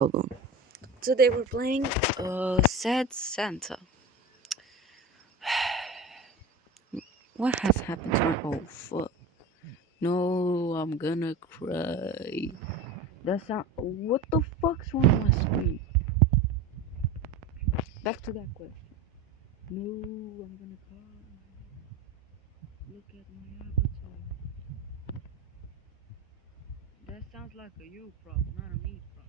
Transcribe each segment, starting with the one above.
Hold on. Today we're playing Sad Santa. What has happened to my fuck. No, I'm gonna cry. That sound what the fuck's wrong with my screen? Back to that question. No, I'm gonna cry. Look at my avatar. That sounds like a you problem, not a me problem.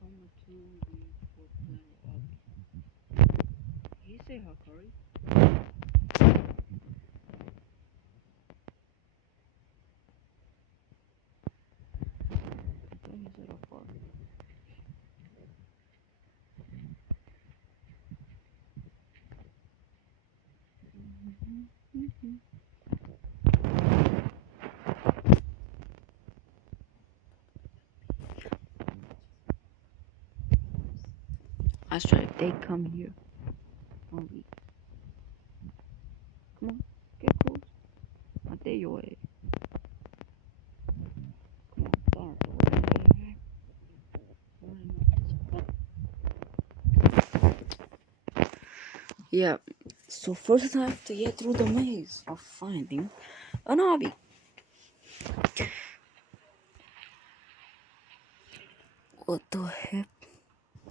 Comma to the for player obby. He say Hakari? Then he said Hakari. I swear they come here. Only. Come on, get close. I dare your ass. Come on, yeah, so first I have to get through the maze of finding an obby. What the heck?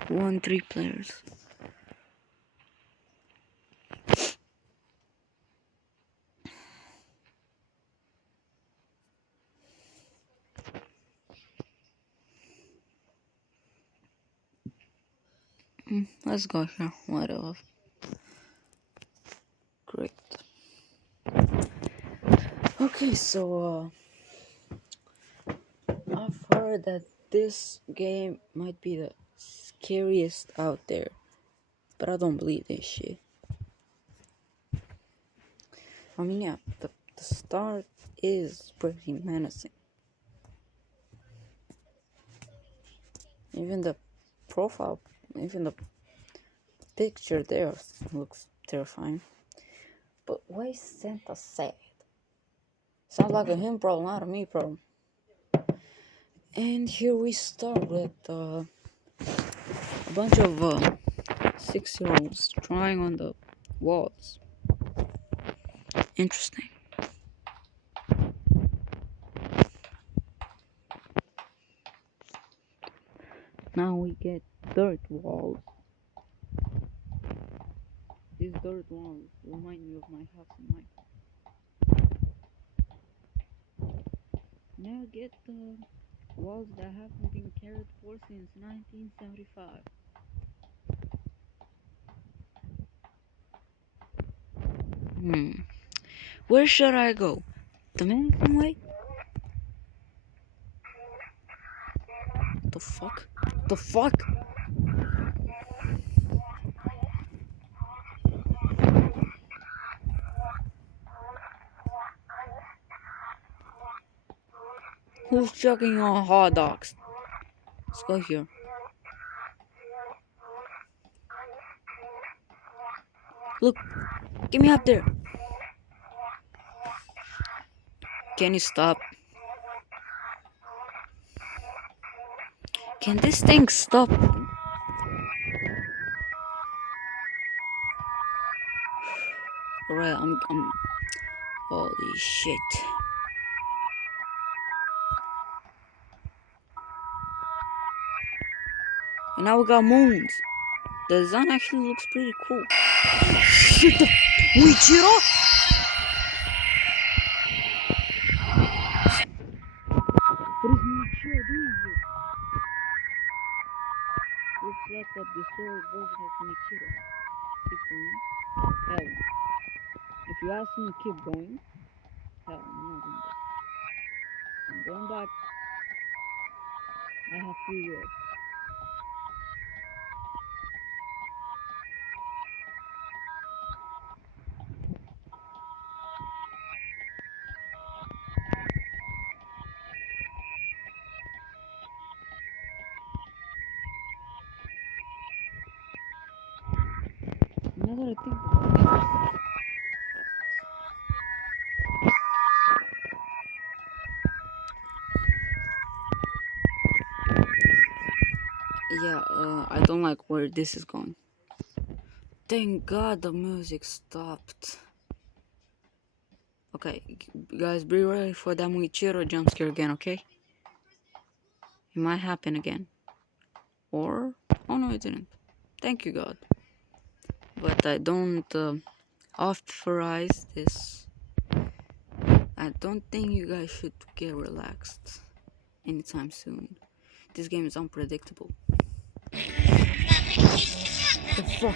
3 players. Let's go here. Whatever. Great. Okay, so I've heard that this game might be the scariest out there, but I don't believe this shit. I mean, yeah, the start is pretty menacing. Even the profile, even the picture there looks terrifying. But why is Santa sad? Sounds like a him problem, not a me problem. And here we start with a bunch of 6-year-olds drawing on the walls. Interesting. Now we get dirt walls. These dirt walls remind me of my house in Minecraft. Now get the walls that haven't been cared for since 1975. Where should I go? The Dominican way? The fuck? The fuck? Who's chugging on hot dogs? Let's go here. Look, get me up there. Can you stop? Can this thing stop? Alright, I'm. Holy shit. And now we got moons. The design actually looks pretty cool. Shit, the Michiro? What is Michiro doing here? Looks like a distorted version of Michiro. Keep going. Hell no. If you ask me to keep going, hell, I'm not going back. I'm going back. I have free will. Now that I think about it, Yeah, I don't like where this is going. Thank God the music stopped. Okay, guys, be ready for that Muichiro jump scare again, okay? It might happen again. Or, oh no, it didn't. Thank you, God. But I don't authorize this. I don't think you guys should get relaxed anytime soon. This game is unpredictable. The fuck?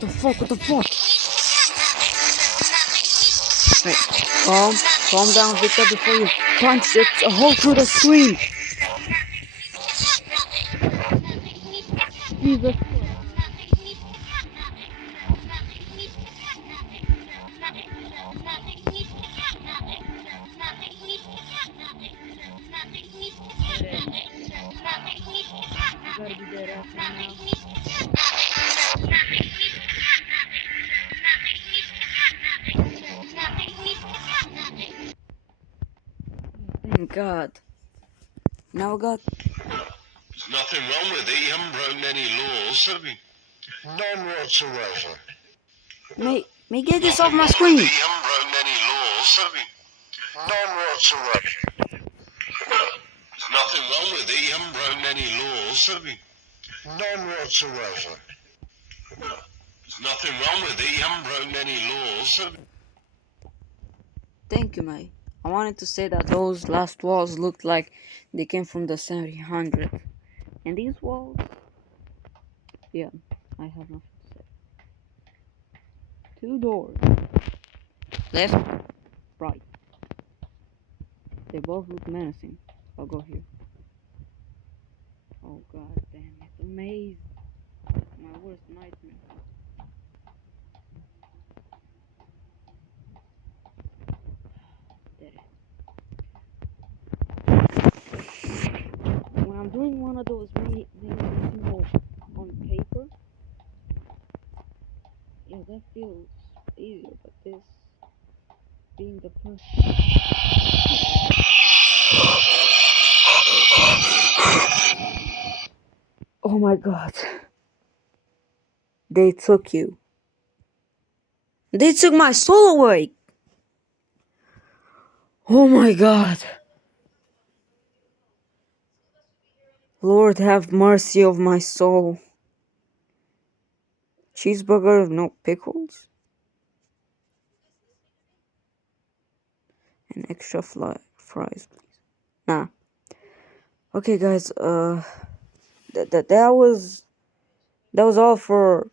The fuck? What the fuck? Wait, calm down, Victor, before you punch it a hole through the screen. Jesus. You gotta be dead ass right now. Thank God. Now I got. There's nothing wrong with it. You haven't broken any laws, have you? None whatsoever. May get this off my screen. You haven't broken any laws, have you? None whatsoever. There's nothing wrong with it. You haven't broken any laws, have you? None whatsoever. There's nothing wrong with it. You haven't broken any laws, have you? Thank you, May. I wanted to say that those last walls looked like they came from the 1700s. And these walls, yeah, I have nothing to say. 2 doors. Left, right. They both look menacing. I'll go here. Oh god damn it. The maze. My worst nightmare. Did it. When I'm doing one of those things on paper, yeah, that feels easier, but this being the person. Oh my god. They took you. They took my soul away. Oh my god. Lord have mercy of my soul. Cheeseburger with no pickles? And extra fries, please. Nah. Okay, guys. That was all for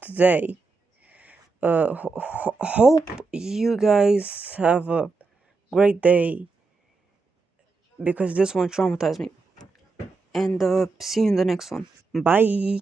today. Hope you guys have a great day, because this one traumatized me. And see you in the next one. Bye.